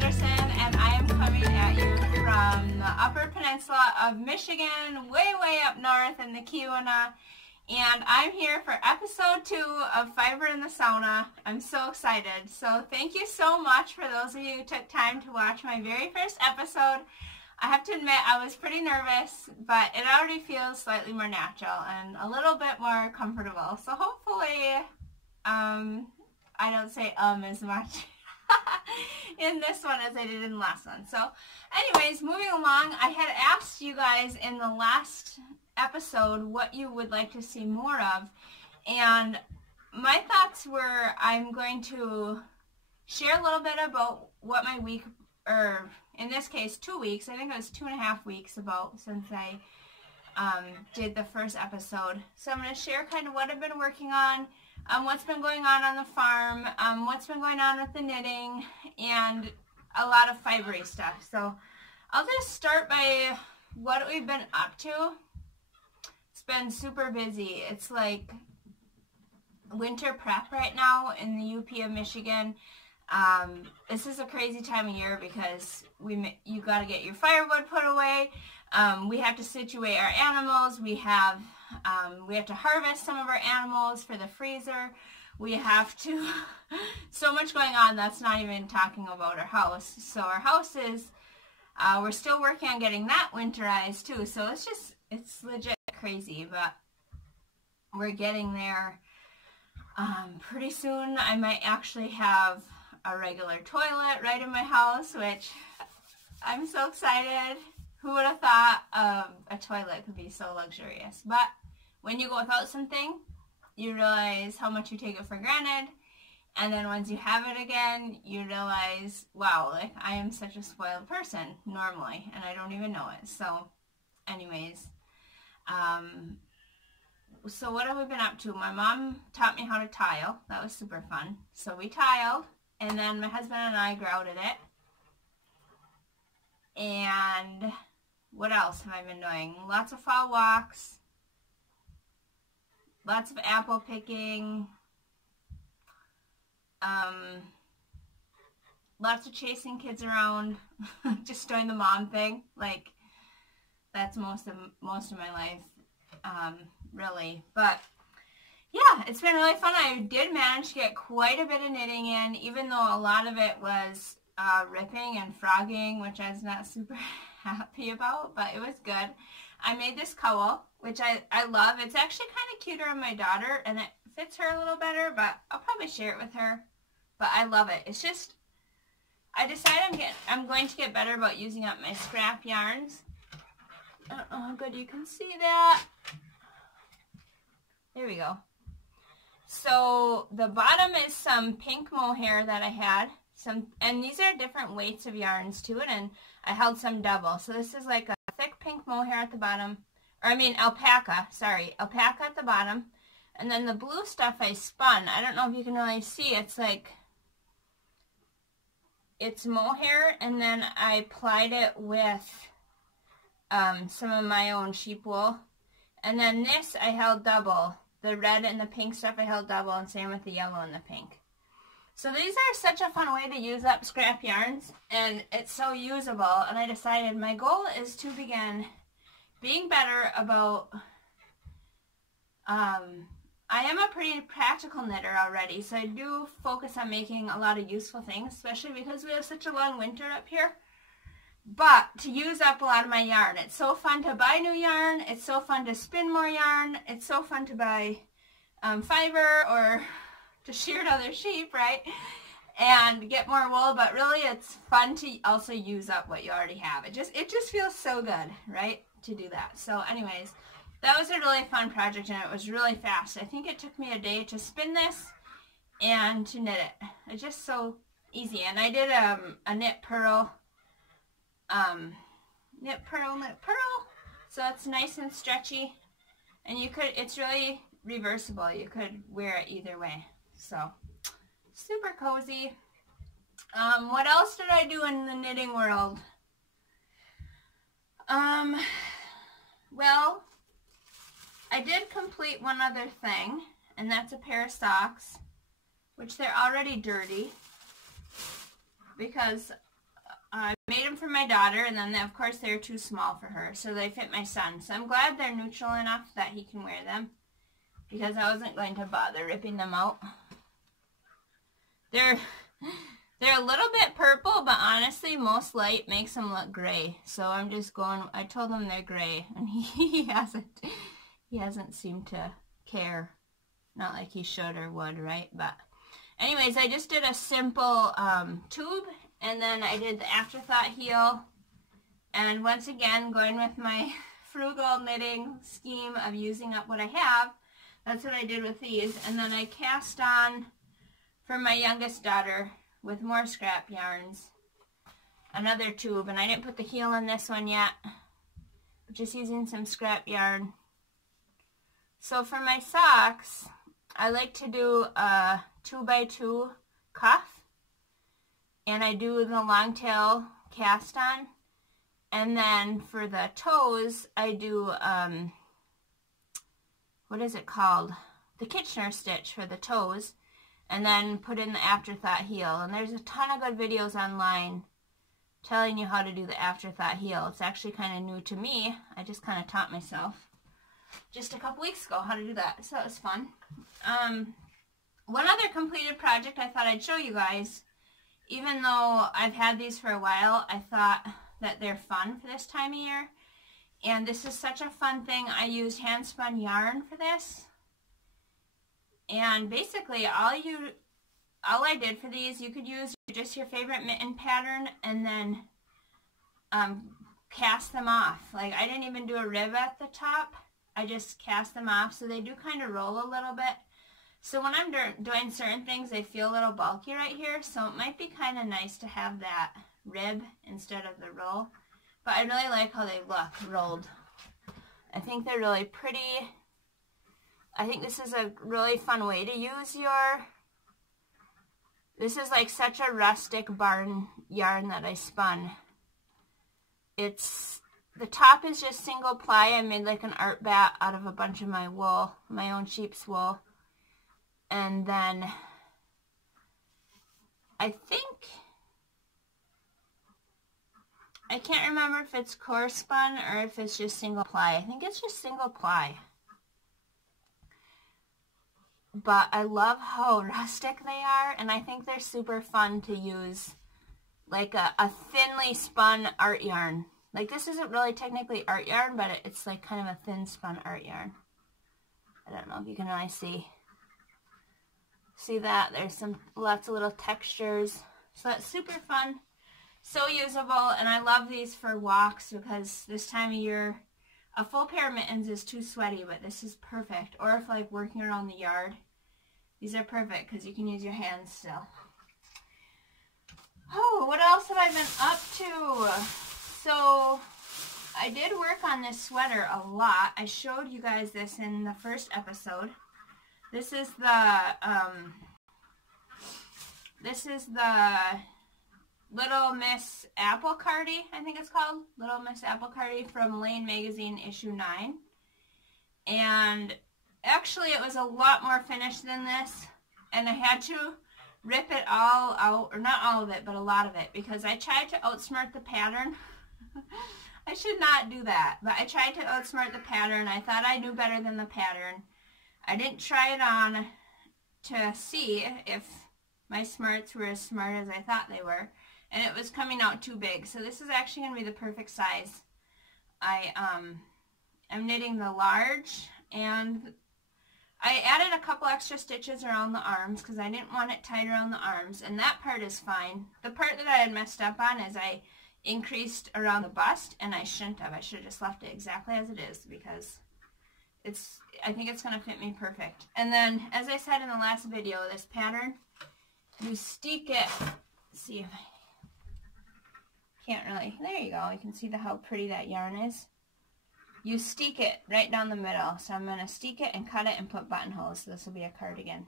Anderson, and I am coming at you from the Upper Peninsula of Michigan, way up north in the Keweenaw, and I'm here for episode 2 of Fiber in the Sauna. I'm so excited. So thank you so much for those of you who took time to watch my very first episode. I have to admit I was pretty nervous, but it already feels slightly more natural and a little bit more comfortable. So hopefully I don't say as much in this one as I did in the last one. So anyways, moving along, I had asked you guys in the last episode what you would like to see more of, and my thoughts were I'm going to share a little bit about what my week, or in this case 2 weeks, I think it was 2.5 weeks about since I did the first episode. So I'm going to share kind of what I've been working on, what's been going on the farm, what's been going on with the knitting, and a lot of fibery stuff. So I'll just start by what we've been up to. It's been super busy. It's like winter prep right now in the UP of Michigan. This is a crazy time of year because you got to get your firewood put away. We have to situate our animals. We have to harvest some of our animals for the freezer. We have to, so much going on, that's not even talking about our house. So our house is, we're still working on getting that winterized too. So it's legit crazy, but we're getting there. Pretty soon I might actually have a regular toilet right in my house, which I'm so excited. Who would have thought a toilet could be so luxurious? But when you go without something, you realize how much you take it for granted. And then once you have it again, you realize, wow, like I am such a spoiled person normally, and I don't even know it. So anyways, so what have we been up to? My mom taught me how to tile. That was super fun. So we tiled, and then my husband and I grouted it. And what else have I been doing? Lots of fall walks. Lots of apple picking. Lots of chasing kids around. Just doing the mom thing. Like, that's most of my life, really. But yeah, it's been really fun. I did manage to get quite a bit of knitting in, even though a lot of it was ripping and frogging, which I was not super happy about, but it was good. I made this cowl, which I love. It's actually kind of cuter on my daughter, and it fits her a little better, but I'll probably share it with her. But I love it. It's just, I decided I'm going to get better about using up my scrap yarns. I don't know how good you can see that. There we go. So the bottom is some pink mohair that I had. And these are different weights of yarns to it, and I held some double. So this is like a thick pink mohair at the bottom, or I mean alpaca, sorry, alpaca at the bottom. And then the blue stuff I spun, I don't know if you can really see, it's like, it's mohair, and then I plied it with some of my own sheep wool. And then this I held double. The red and the pink stuff I held double, and same with the yellow and the pink. So these are such a fun way to use up scrap yarns, and it's so usable, and I decided my goal is to begin being better about, I am a pretty practical knitter already, so I do focus on making a lot of useful things, especially because we have such a long winter up here. But to use up a lot of my yarn, it's so fun to buy new yarn, it's so fun to spin more yarn, it's so fun to buy fiber or to shear other sheep, right, and get more wool, but really it's fun to also use up what you already have. It just feels so good, right, to do that. So anyways, that was a really fun project, and it was really fast. I think it took me a day to spin this and to knit it. It's just so easy. And I did a knit pearl, knit pearl, so it's nice and stretchy, and it's really reversible. You could wear it either way. So, super cozy. What else did I do in the knitting world? Well, I did complete one other thing, and that's a pair of socks, which they're already dirty because made them for my daughter, and then of course they're too small for her, so they fit my son. So I'm glad they're neutral enough that he can wear them, because I wasn't going to bother ripping them out. They're a little bit purple, but honestly most light makes them look gray. So I'm just going, I told him they're gray, and he hasn't seemed to care. Not like he should or would, right? But anyways, I just did a simple tube, and then I did the afterthought heel. And once again, going with my frugal knitting scheme of using up what I have, that's what I did with these. And then I cast on, for my youngest daughter, with more scrap yarns, another tube. And I didn't put the heel in this one yet, just using some scrap yarn. So for my socks, I like to do a 2x2 cuff, and I do the long tail cast on. And then for the toes, I do, what is it called? The Kitchener stitch for the toes, and then put in the afterthought heel. And there's a ton of good videos online telling you how to do the afterthought heel. It's actually kind of new to me. I just kind of taught myself just a couple weeks ago how to do that, so that was fun. One other completed project I thought I'd show you guys. Even though I've had these for a while, I thought that they're fun for this time of year. And this is such a fun thing. I used hand spun yarn for this. And basically all I did for these, you could use just your favorite mitten pattern and then cast them off. Like, I didn't even do a rib at the top. I just cast them off, so they do kind of roll a little bit. So when I'm doing certain things, they feel a little bulky right here, so it might be kind of nice to have that rib instead of the roll. But I really like how they look rolled. I think they're really pretty. I think this is a really fun way to use this is like such a rustic barn yarn that I spun. The top is just single ply. I made like an art bat out of a bunch of my wool, my own sheep's wool. And then I can't remember if it's core spun or if it's just single ply. I think it's just single ply. But I love how rustic they are, and I think they're super fun to use like a thinly spun art yarn. Like, this isn't really technically art yarn, but it's like kind of a thin spun art yarn. I don't know if you can really see that. There's lots of little textures. So that's super fun. So usable, and I love these for walks because this time of year, a full pair of mittens is too sweaty, but this is perfect. Or if like working around the yard, these are perfect because you can use your hands still. Oh, what else have I been up to? So I did work on this sweater a lot. I showed you guys this in the first episode. This is the Little Miss Apple Carty, I think it's called. Little Miss Apple Carty from Lane Magazine issue 9. And actually it was a lot more finished than this. And I had to rip it all out, or not all of it, but a lot of it, because I tried to outsmart the pattern. I should not do that, but I tried to outsmart the pattern. I thought I knew better than the pattern. I didn't try it on to see if my smarts were as smart as I thought they were, and it was coming out too big. So this is actually going to be the perfect size. I'm knitting the large, and I added a couple extra stitches around the arms because I didn't want it tight around the arms, and that part is fine. The part that I had messed up on is I increased around the bust, and I shouldn't have. I should have just left it exactly as it is because I think it's going to fit me perfect. And then, as I said in the last video, this pattern, you steek it. Let's see if I can't really. There you go. You can see how pretty that yarn is. You steek it right down the middle. So I'm going to steek it and cut it and put buttonholes. So this will be a cardigan.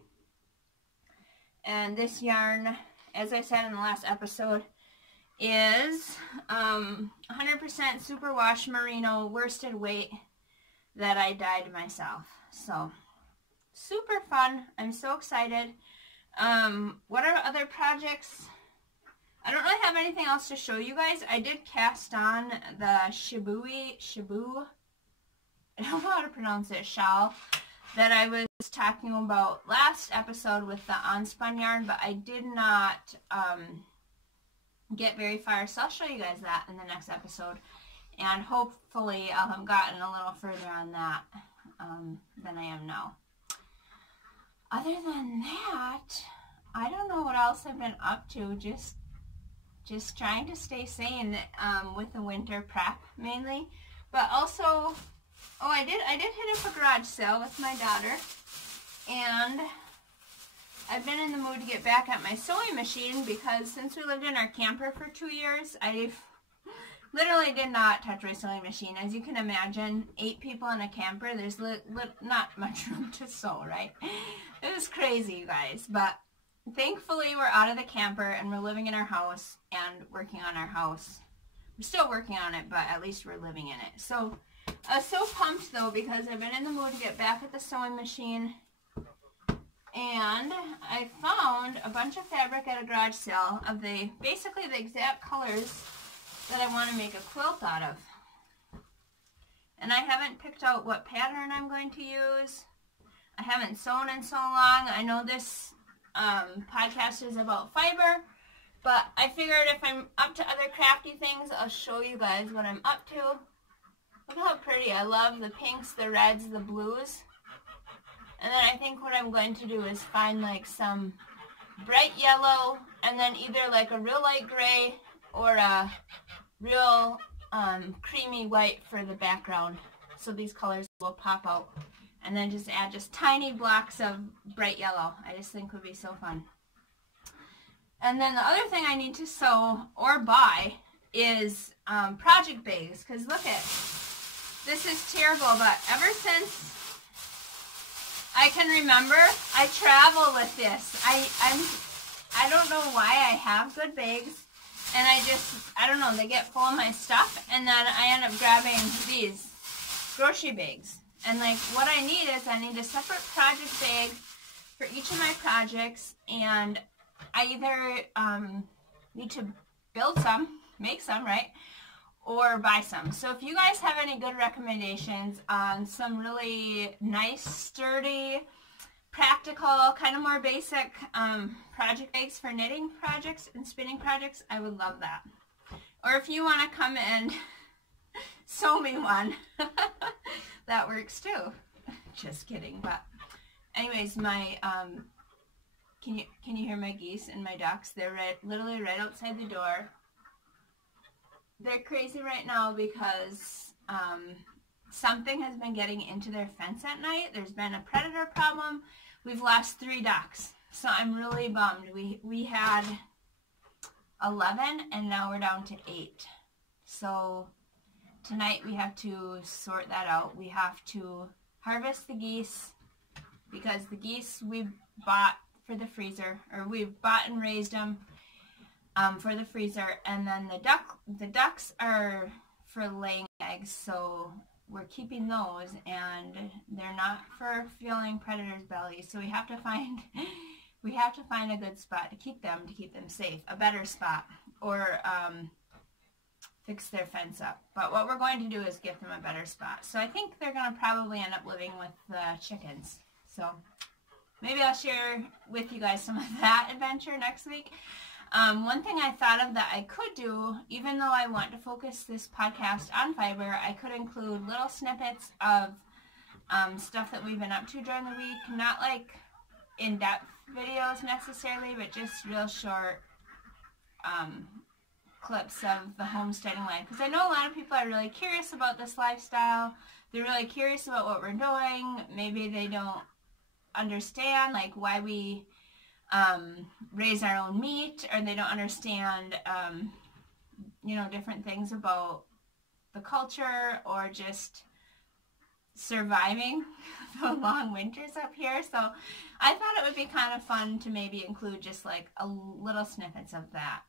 And this yarn, as I said in the last episode, is 100% superwash merino worsted weight that I dyed myself. So super fun. I'm so excited. What are other projects I don't really have anything else to show you guys. I did cast on the Shibu, I don't know how to pronounce it, shawl, that I was talking about last episode with the unspun yarn, but I did not get very far, so I'll show you guys that in the next episode. And hopefully I'll have gotten a little further on that than I am now. Other than that, I don't know what else I've been up to. Just trying to stay sane with the winter prep mainly. But also, oh, I did hit up a garage sale with my daughter. And I've been in the mood to get back at my sewing machine because since we lived in our camper for 2 years, I literally did not touch my sewing machine. As you can imagine, 8 people in a camper, there's not much room to sew, right? It was crazy, you guys. But thankfully, we're out of the camper and we're living in our house and working on our house. We're still working on it, but at least we're living in it. So I was so pumped, though, because I've been in the mood to get back at the sewing machine. And I found a bunch of fabric at a garage sale of basically the exact colors that I want to make a quilt out of. And I haven't picked out what pattern I'm going to use. I haven't sewn in so long. I know this podcast is about fiber, but I figured if I'm up to other crafty things, I'll show you guys what I'm up to. Look how pretty. I love the pinks, the reds, the blues. And then I think what I'm going to do is find like some bright yellow and then either like a real light gray or a real creamy white for the background. So these colors will pop out. And then just add just tiny blocks of bright yellow. I just think would be so fun. And then the other thing I need to sew or buy is project bags. Because look at, this is terrible, but ever since I can remember, I travel with this. I don't know why I have good bags. And I don't know, they get full of my stuff. And then I end up grabbing these grocery bags. And like what I need is I need a separate project bag for each of my projects, and I either need to build some, make some, right, or buy some. So if you guys have any good recommendations on some really nice, sturdy, practical, kind of more basic project bags for knitting projects and spinning projects, I would love that. Or if you want to come and sew me one, that works too. Just kidding. But anyways, my can you hear my geese and my ducks? They're literally right outside the door. They're crazy right now because something has been getting into their fence at night. There's been a predator problem. We've lost 3 ducks, so I'm really bummed. We had 11 and now we're down to 8. So tonight we have to sort that out. We have to harvest the geese because the geese we bought for the freezer, or we've bought and raised them for the freezer, and then the ducks are for laying eggs, so we're keeping those, and they're not for filling predators' bellies. So we have to find a good spot to keep them safe, a better spot, or fix their fence up. But what we're going to do is give them a better spot. So I think they're going to probably end up living with the chickens. So maybe I'll share with you guys some of that adventure next week. One thing I thought of that I could do, even though I want to focus this podcast on fiber, I could include little snippets of stuff that we've been up to during the week. Not like in-depth videos necessarily, but just real short clips of the homesteading life, because I know a lot of people are really curious about this lifestyle. They're really curious about what we're doing. Maybe they don't understand like why we raise our own meat, or they don't understand you know, different things about the culture or just surviving the long winters up here. So I thought it would be kind of fun to maybe include just like a little snippets of that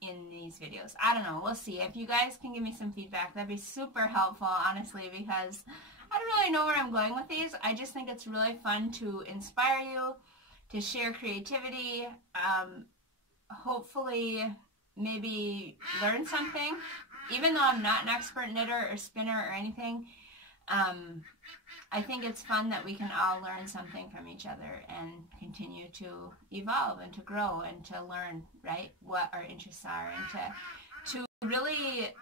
in these videos. I don't know, we'll see. If you guys can give me some feedback, that'd be super helpful, honestly, because I don't really know where I'm going with these. I just think it's really fun to inspire you, to share creativity, hopefully maybe learn something. Even though I'm not an expert knitter or spinner or anything, I think it's fun that we can all learn something from each other and continue to evolve and to grow and to learn, right, what our interests are, and to really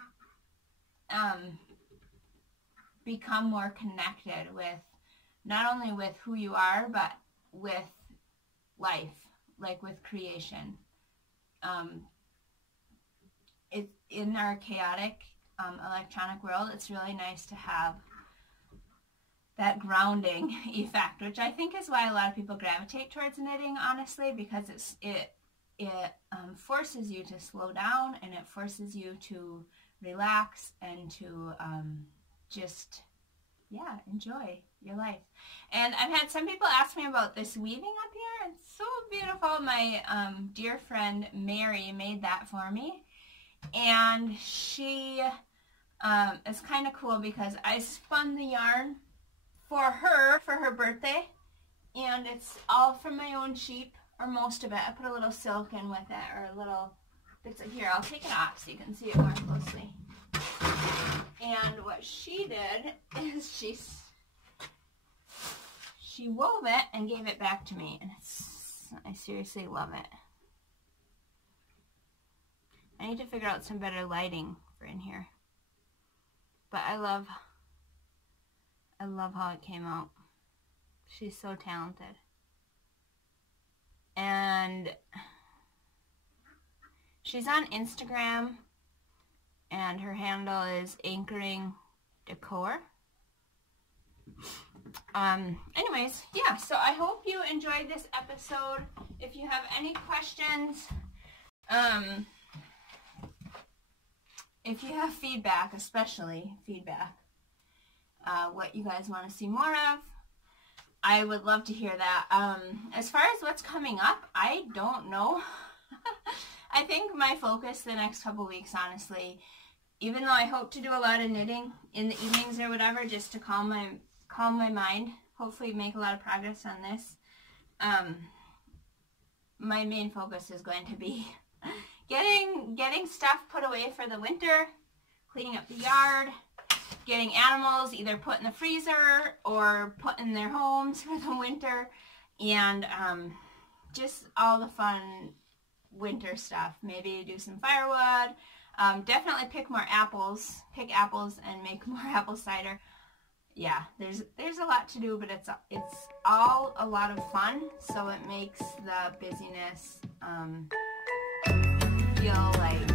become more connected with, not only with who you are, but with life, like with creation. In our chaotic electronic world, it's really nice to have that grounding effect, which I think is why a lot of people gravitate towards knitting, honestly, because it forces you to slow down, and it forces you to relax and to just, yeah, enjoy your life. And I've had some people ask me about this weaving up here. It's so beautiful. My dear friend Mary made that for me, and she is kind of cool because I spun the yarn for her birthday, and it's all from my own sheep, or most of it. I put a little silk in with it, or a little bits of, here, I'll take it off so you can see it more closely. And what she did is she wove it and gave it back to me, and I seriously love it. I need to figure out some better lighting for in here, but I love how it came out. She's so talented. And she's on Instagram, and her handle is Anchoring Decor. Anyways, yeah, so I hope you enjoyed this episode. If you have any questions, if you have feedback, especially feedback, what you guys want to see more of, I would love to hear that. As far as what's coming up, I don't know. I think my focus the next couple weeks, honestly, even though I hope to do a lot of knitting in the evenings or whatever, just to calm my mind, hopefully make a lot of progress on this, my main focus is going to be getting stuff put away for the winter, cleaning up the yard, getting animals either put in the freezer or put in their homes for the winter, and just all the fun winter stuff. Maybe do some firewood, definitely pick apples and make more apple cider. Yeah, there's a lot to do, but it's all a lot of fun, so it makes the busyness feel like